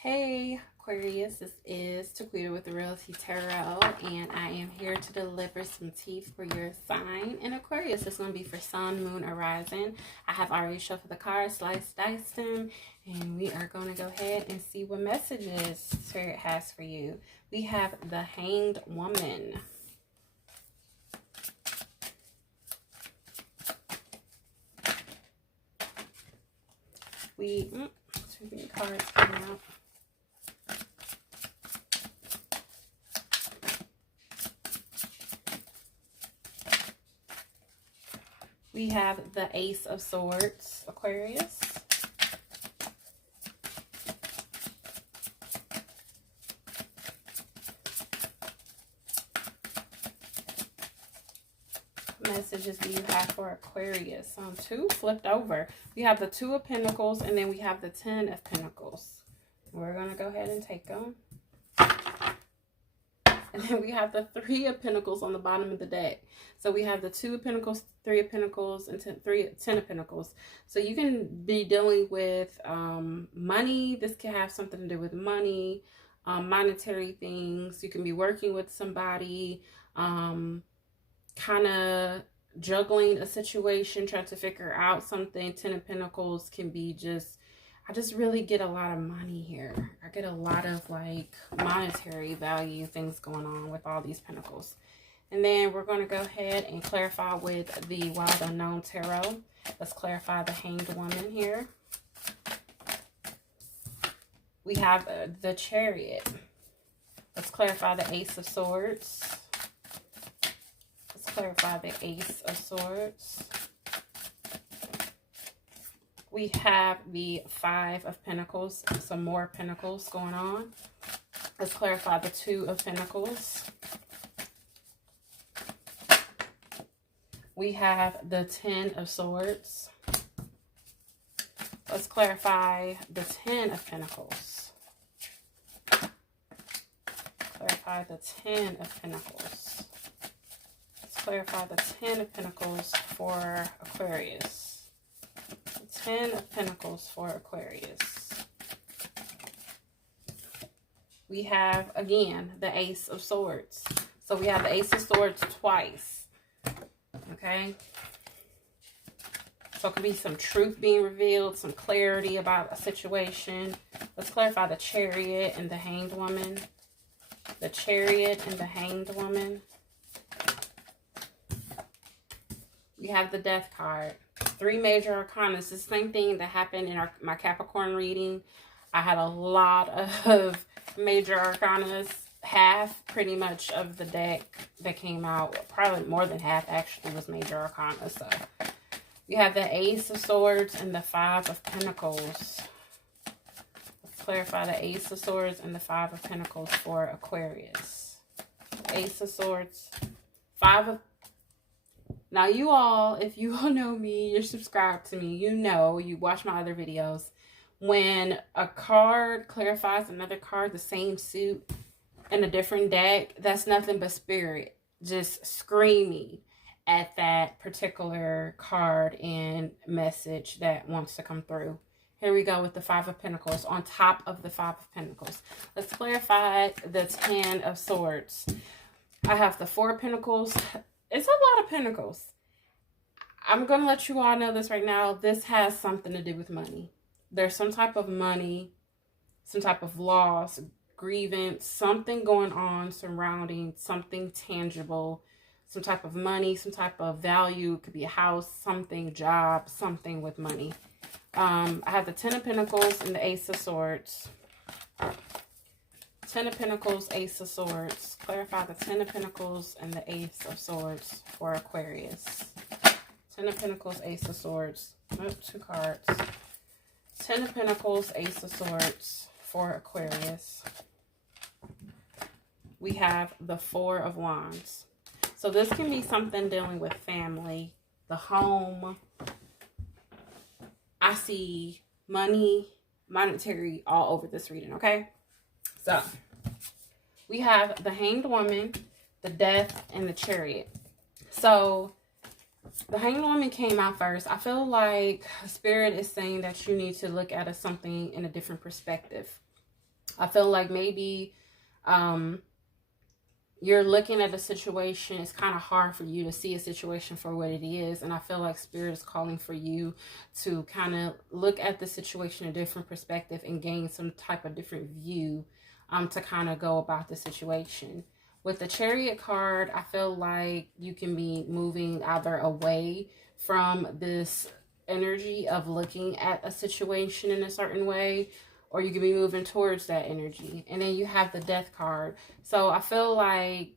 Hey Aquarius, this is Taquita with the Realty Tarot, and I am here to deliver some tea for your sign in Aquarius. It's going to be for Sun, Moon, or Rising. I have already shuffled the cards, sliced, diced them, and we are going to go ahead and see what messages Spirit has for you. We have the Hanged Woman. Too many cards coming out. We have the Ace of Swords, Aquarius. Messages do you have for Aquarius? Two flipped over. We have the Two of Pentacles, and then we have the Ten of Pentacles. We're going to go ahead and take them. And then we have the Three of Pentacles on the bottom of the deck. So we have the Two of Pentacles, Three of Pentacles, and Ten of Pentacles. So you can be dealing with money. This can have something to do with money, monetary things. You can be working with somebody, kind of juggling a situation, trying to figure out something. Ten of Pentacles can be I just really get a lot of money here. I get a lot of like monetary value things going on with all these pentacles. And then we're going to go ahead and clarify with the Wild Unknown Tarot. Let's clarify the Hanged Woman here. We have the Chariot. Let's clarify the Ace of Swords. Let's clarify the Ace of Swords. We have the Five of Pentacles, some more Pentacles going on. Let's clarify the Two of Pentacles. We have the Ten of Swords. Let's clarify the Ten of Pentacles. Clarify the Ten of Pentacles. Let's clarify the Ten of Pentacles for Aquarius. Ten of Pentacles for Aquarius. We have, again, the Ace of Swords. So we have the Ace of Swords twice. Okay? So it could be some truth being revealed, some clarity about a situation. Let's clarify the Chariot and the Hanged Woman. The Chariot and the Hanged Woman. We have the Death card. Three major arcana. It's the same thing that happened in my Capricorn reading. I had a lot of major arcanas. Half, pretty much, of the deck that came out, probably more than half actually, was major arcana. So we have the Ace of Swords and the Five of Pentacles. Let's clarify the Ace of Swords and the Five of Pentacles for Aquarius. Ace of Swords, Five of... Now, you all, if you all know me, you're subscribed to me, you know, you watch my other videos. When a card clarifies another card, the same suit, in a different deck, that's nothing but spirit just screaming at that particular card and message that wants to come through. Here we go with the Five of Pentacles on top of the Five of Pentacles. Let's clarify the Ten of Swords. I have the Four of Pentacles. It's a lot of pentacles. I'm going to let you all know this right now. This has something to do with money. There's some type of money, some type of loss, grievance, something going on surrounding something tangible, some type of money, some type of value. It could be a house, something, job, something with money. I have the Ten of Pentacles and the Ace of Swords. Ten of Pentacles, Ace of Swords. Clarify the Ten of Pentacles and the Ace of Swords for Aquarius. Ten of Pentacles, Ace of Swords. Nope, two cards. Ten of Pentacles, Ace of Swords for Aquarius. We have the Four of Wands. So this can be something dealing with family, the home. I see money, monetary all over this reading, okay? So, we have the Hanged Woman, the Death, and the Chariot. So, the Hanged Woman came out first. I feel like Spirit is saying that you need to look at something in a different perspective. I feel like maybe you're looking at a situation. It's kind of hard for you to see a situation for what it is. And I feel like Spirit is calling for you to kind of look at the situation a different perspective and gain some type of different view to kind of go about the situation. With the Chariot card, I feel like you can be moving either away from this energy of looking at a situation in a certain way, or you could be moving towards that energy. And then you have the Death card. So I feel like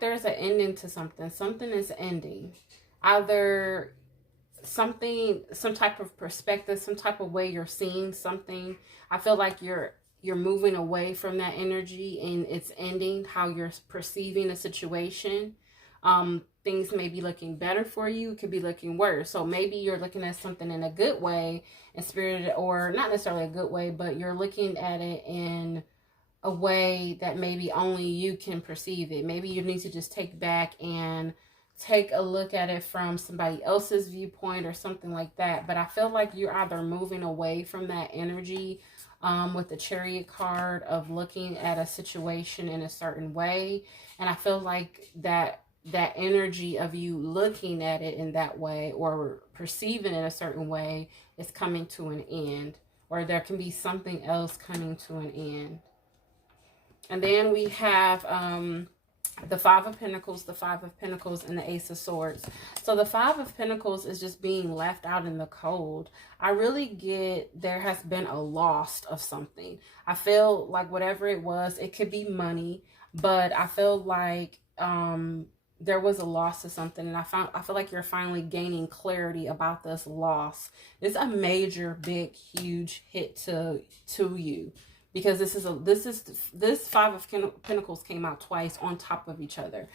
there's an ending to something. Something is ending. Either something, some type of perspective, some type of way you're seeing something. I feel like you're moving away from that energy and it's ending how you're perceiving a situation. Things may be looking better for you. It could be looking worse. So maybe you're looking at something in a good way in spirit, or not necessarily a good way, but you're looking at it in a way that maybe only you can perceive it. Maybe you need to just take back and take a look at it from somebody else's viewpoint or something like that. But I feel like you're either moving away from that energy with the Chariot card of looking at a situation in a certain way. And I feel like that energy of you looking at it in that way or perceiving it a certain way is coming to an end, or there can be something else coming to an end. And then we have the Five of Pentacles, the Five of Pentacles, and the Ace of Swords. So the Five of Pentacles is just being left out in the cold. I really get there has been a loss of something. I feel like whatever it was, it could be money, but I feel like there was a loss to something, and I feel like you're finally gaining clarity about this loss. It's a major, big, huge hit to you, because this Five of Pentacles came out twice on top of each other.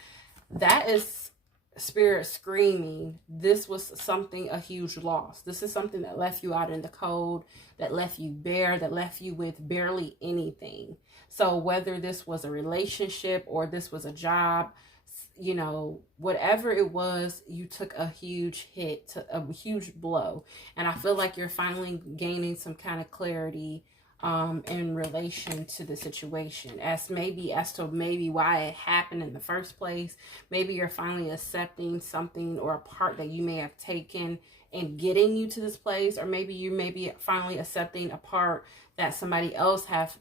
That is Spirit screaming, this was something, a huge loss. This is something that left you out in the cold, that left you bare, that left you with barely anything. So whether this was a relationship or this was a job, you know, whatever it was, you took a huge hit, a huge blow. And I feel like you're finally gaining some kind of clarity in relation to the situation, as to maybe why it happened in the first place. Maybe you're finally accepting something or a part that you may have taken in getting you to this place, or maybe you may be finally accepting a part that somebody else have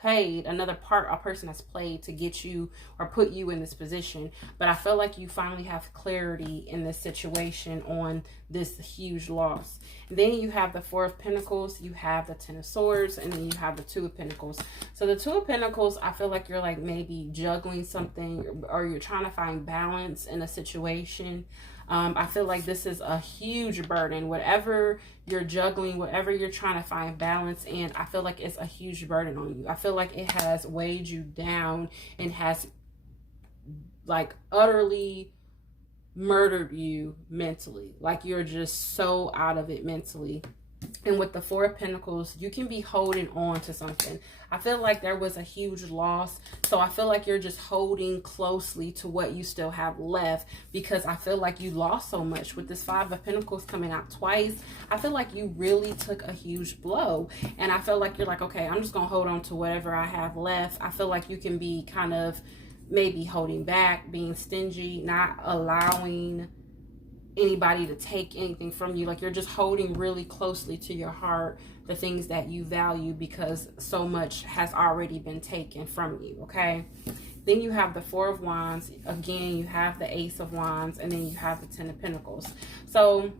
played, another part a person has played to get you or put you in this position. But I feel like you finally have clarity in this situation on this huge loss. And then you have the Four of Pentacles, you have the Ten of Swords, and then you have the Two of Pentacles. So the Two of Pentacles, I feel like you're like maybe juggling something, or you're trying to find balance in a situation. I feel like this is a huge burden. Whatever you're juggling, whatever you're trying to find balance in, I feel like it's a huge burden on you. I feel like it has weighed you down and has like utterly murdered you mentally. Like you're just so out of it mentally. And with the Four of Pentacles, you can be holding on to something. I feel like there was a huge loss. So I feel like you're just holding closely to what you still have left, because I feel like you lost so much. With this Five of Pentacles coming out twice, I feel like you really took a huge blow. And I feel like you're like, okay, I'm just going to hold on to whatever I have left. I feel like you can be kind of maybe holding back, being stingy, not allowing anybody to take anything from you. Like you're just holding really closely to your heart the things that you value, because so much has already been taken from you. Okay, then you have the Four of Wands. Again, you have the Ace of Wands, and then you have the Ten of Pentacles. So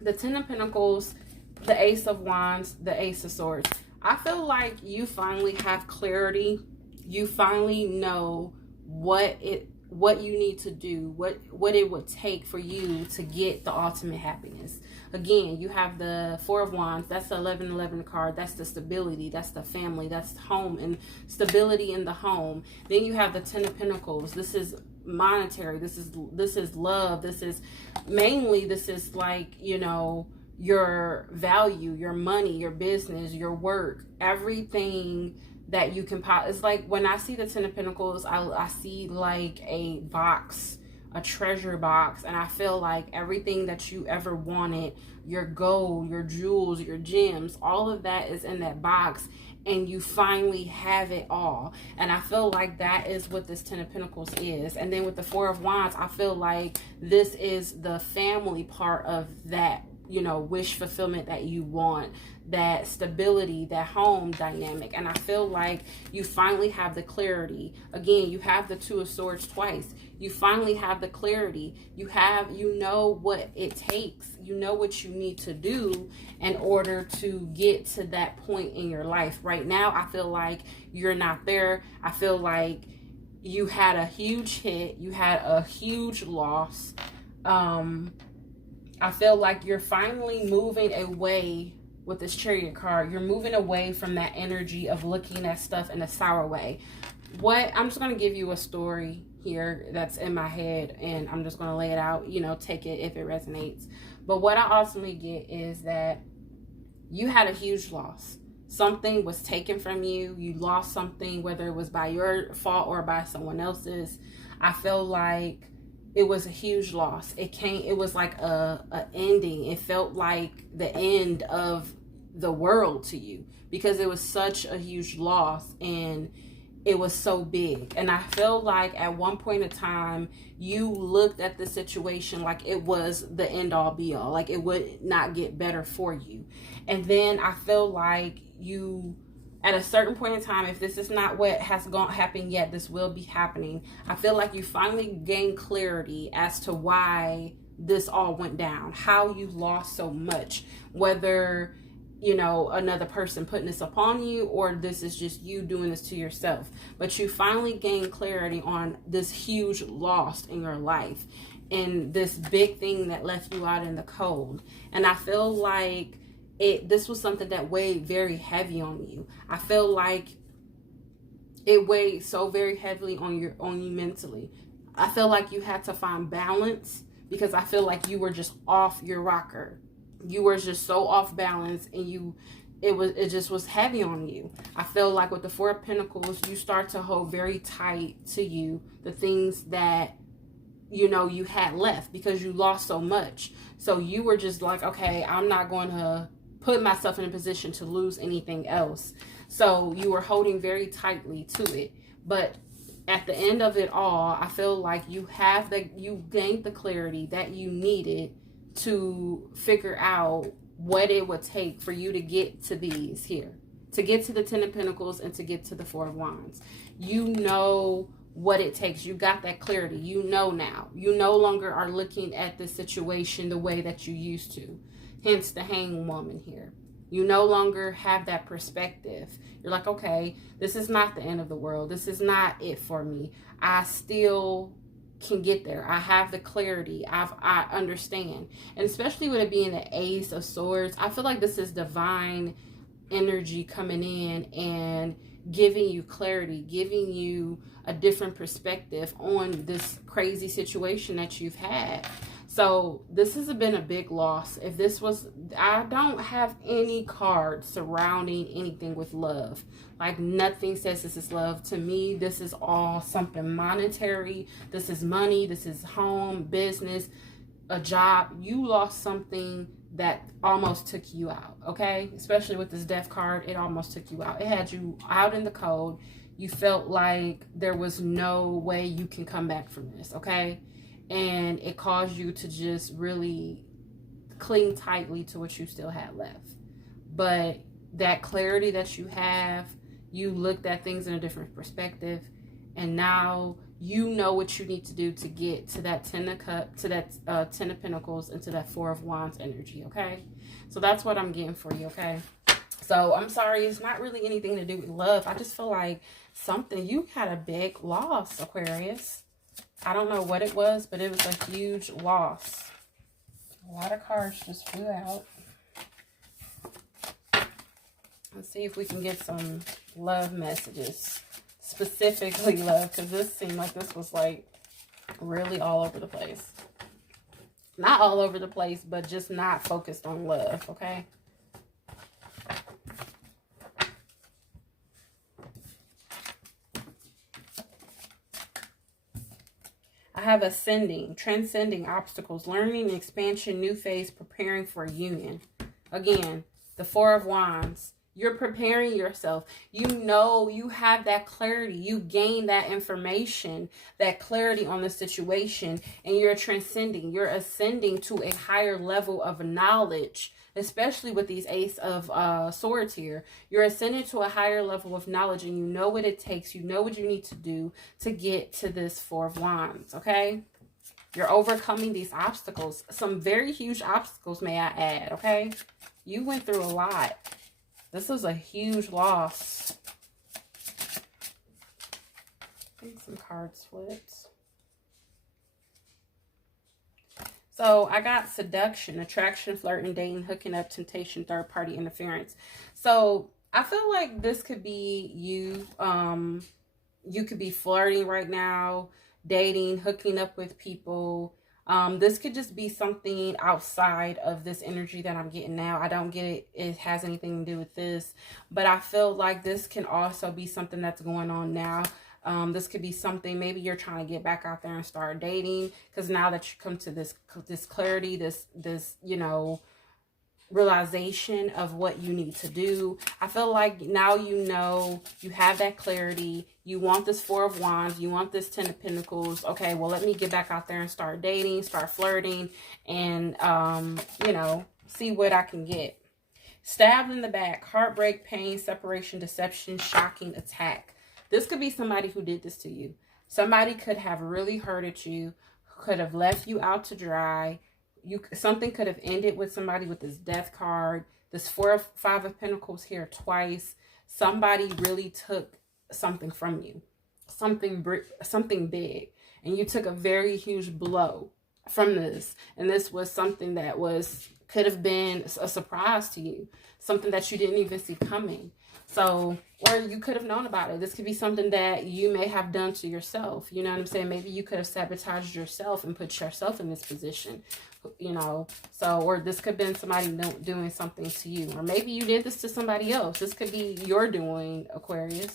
the Ten of Pentacles, the Ace of Wands, the Ace of Swords, I feel like you finally have clarity. You finally know what you need to do, what it would take for you to get the ultimate happiness. Again, you have the Four of Wands. That's the 1111 card. That's the stability. That's the family. That's home and stability in the home. Then you have the Ten of Pentacles. This is monetary. This is love. This is like, you know, your value, your money, your business, your work, everything that you can pop. It's like when I see the Ten of Pentacles, I see like a box, a treasure box, and I feel like everything that you ever wanted, your gold, your jewels, your gems, all of that is in that box, and you finally have it all. And I feel like that is what this Ten of Pentacles is. And then with the Four of Wands, I feel like this is the family part of that, you know, wish fulfillment that you want, that stability, that home dynamic. And I feel like you finally have the clarity. Again, you have the Two of Swords twice. You finally have the clarity. You know what it takes. You know what you need to do in order to get to that point in your life. Right now, I feel like you're not there. I feel like you had a huge hit. You had a huge loss. I feel like you're finally moving away with this Chariot card. You're moving away from that energy of looking at stuff in a sour way. I'm just going to give you a story here that's in my head, and I'm just going to lay it out, you know, take it if it resonates. But what I ultimately get is that you had a huge loss. Something was taken from you. You lost something, whether it was by your fault or by someone else's. I feel like it was a huge loss. It was like a ending. It felt like the end of the world to you, because it was such a huge loss and it was so big. And I feel like at one point in time, you looked at the situation like it was the end all be all, like it would not get better for you. And then I feel like you, at a certain point in time, if this is not what has happened yet, this will be happening. I feel like you finally gained clarity as to why this all went down, how you lost so much, whether, you know, another person putting this upon you or this is just you doing this to yourself. But you finally gained clarity on this huge loss in your life and this big thing that left you out in the cold. And I feel like this was something that weighed very heavy on you. I feel like it weighed so very heavily on you mentally. I feel like you had to find balance, because I feel like you were just off your rocker. You were just so off balance, and it just was heavy on you. I feel like with the Four of Pentacles, you start to hold very tight to you the things that, you know, you had left, because you lost so much. So you were just like, okay, I'm not going to put myself in a position to lose anything else. So you were holding very tightly to it. But at the end of it all, I feel like you gained the clarity that you needed to figure out what it would take for you to get to these here, to get to the Ten of Pentacles and to get to the Four of Wands. You know what it takes. You got that clarity. You know now. You no longer are looking at the situation the way that you used to. Hence the Hanged Woman here. You no longer have that perspective. You're like, okay, this is not the end of the world. This is not it for me. I still can get there. I have the clarity. I understand. And especially with it being the Ace of Swords, I feel like this is divine energy coming in and giving you clarity, giving you a different perspective on this crazy situation that you've had. So this has been a big loss. If this was, I don't have any cards surrounding anything with love. Like nothing says this is love. To me, this is all something monetary. This is money. This is home, business, a job. You lost something that almost took you out, okay? Especially with this Death card, it almost took you out. It had you out in the cold. You felt like there was no way you can come back from this, okay? And it caused you to just really cling tightly to what you still had left. But that clarity that you have, you looked at things in a different perspective, and now you know what you need to do to get to that Ten of Cups, to that Ten of Pentacles, and to that Four of Wands energy, okay? So that's what I'm getting for you, okay? So I'm sorry, it's not really anything to do with love. I just feel like you had a big loss, Aquarius. I don't know what it was, but it was a huge loss. A lot of cards just flew out. Let's see if we can get some love messages. Specifically love, because this seemed like this was like really all over the place. Not all over the place, but just not focused on love, okay? I have ascending, transcending obstacles, learning, expansion, new phase, preparing for union. Again, the Four of Wands. You're preparing yourself. You know, you have that clarity. You gain that information, that clarity on the situation, and you're transcending. You're ascending to a higher level of knowledge, especially with these Ace of Swords here. You're ascending to a higher level of knowledge, and you know what it takes. You know what you need to do to get to this Four of Wands, okay? You're overcoming these obstacles. Some very huge obstacles, may I add, okay? You went through a lot. This is a huge loss. I think some cards flipped. So I got seduction, attraction, flirting, dating, hooking up, temptation, third party interference. So I feel like this could be you. You could be flirting right now, dating, hooking up with people. This could just be something outside of this energy that I'm getting now. I don't get it has anything to do with this, but I feel like this can also be something that's going on now. This could be something, maybe you're trying to get back out there and start dating, because now that you come to this clarity, this you know, realization of what you need to do. I feel like now you know, you have that clarity. You want this Four of Wands. You want this Ten of Pentacles. Okay, well, let me get back out there and start dating, start flirting, and, you know, see what I can get. Stabbed in the back, heartbreak, pain, separation, deception, shocking, attack. This could be somebody who did this to you. Somebody could have really hurted you, could have left you out to dry. Something could have ended with somebody with this death card. This Five of Pentacles here twice. Somebody really took something from you. Something big. And you took a very huge blow from this. And this was something that could have been a surprise to you. Something that you didn't even see coming. So, or you could have known about it. This could be something that you may have done to yourself. You know what I'm saying? Maybe you could have sabotaged yourself and put yourself in this position. You know, so, or this could have been somebody doing something to you. Or maybe you did this to somebody else. This could be your doing, Aquarius.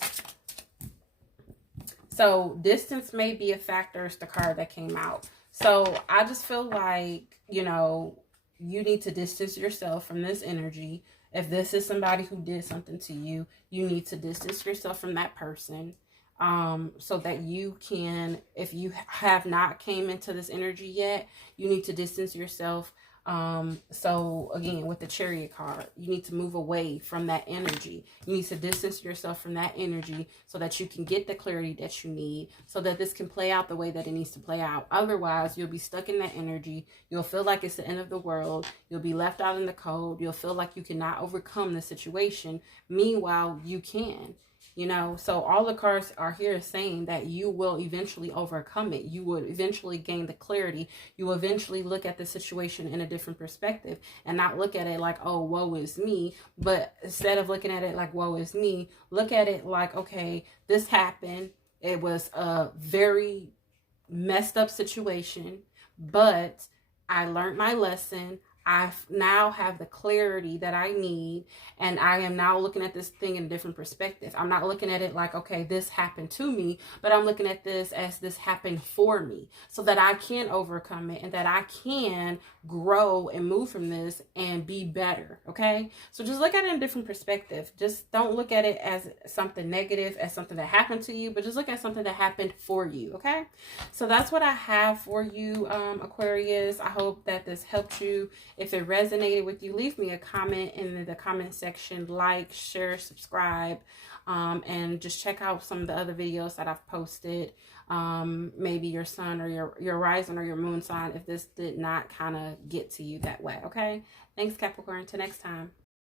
So, distance may be a factor. It's the card that came out. So, I just feel like, you know, you need to distance yourself from this energy. If this is somebody who did something to you, you need to distance yourself from that person, so that you can, if you have not came into this energy yet, you need to distance yourself. So again, with the Chariot card, you need to move away from that energy. You need to distance yourself from that energy so that you can get the clarity that you need, so that this can play out the way that it needs to play out. Otherwise, you'll be stuck in that energy. You'll feel like it's the end of the world. You'll be left out in the cold. You'll feel like you cannot overcome the situation. Meanwhile, you can. You know, so all the cards are here saying that you will eventually overcome it. You will eventually gain the clarity. You will eventually look at the situation in a different perspective and not look at it like, oh, woe is me. But instead of looking at it like, woe is me, look at it like, okay, this happened. It was a very messed up situation, but I learned my lesson. I now have the clarity that I need, and I am now looking at this thing in a different perspective. I'm not looking at it like, okay, this happened to me, but I'm looking at this as this happened for me, so that I can overcome it and that I can grow and move from this and be better, okay? So just look at it in a different perspective. Just don't look at it as something negative, as something that happened to you, but just look at something that happened for you, okay? So that's what I have for you, Aquarius. I hope that this helped you. If it resonated with you, leave me a comment in the comment section. Like, share, subscribe, and just check out some of the other videos that I've posted. Maybe your sun or your rising or your moon sign, if this did not kind of get to you that way. Okay, thanks, Capricorn. Till next time.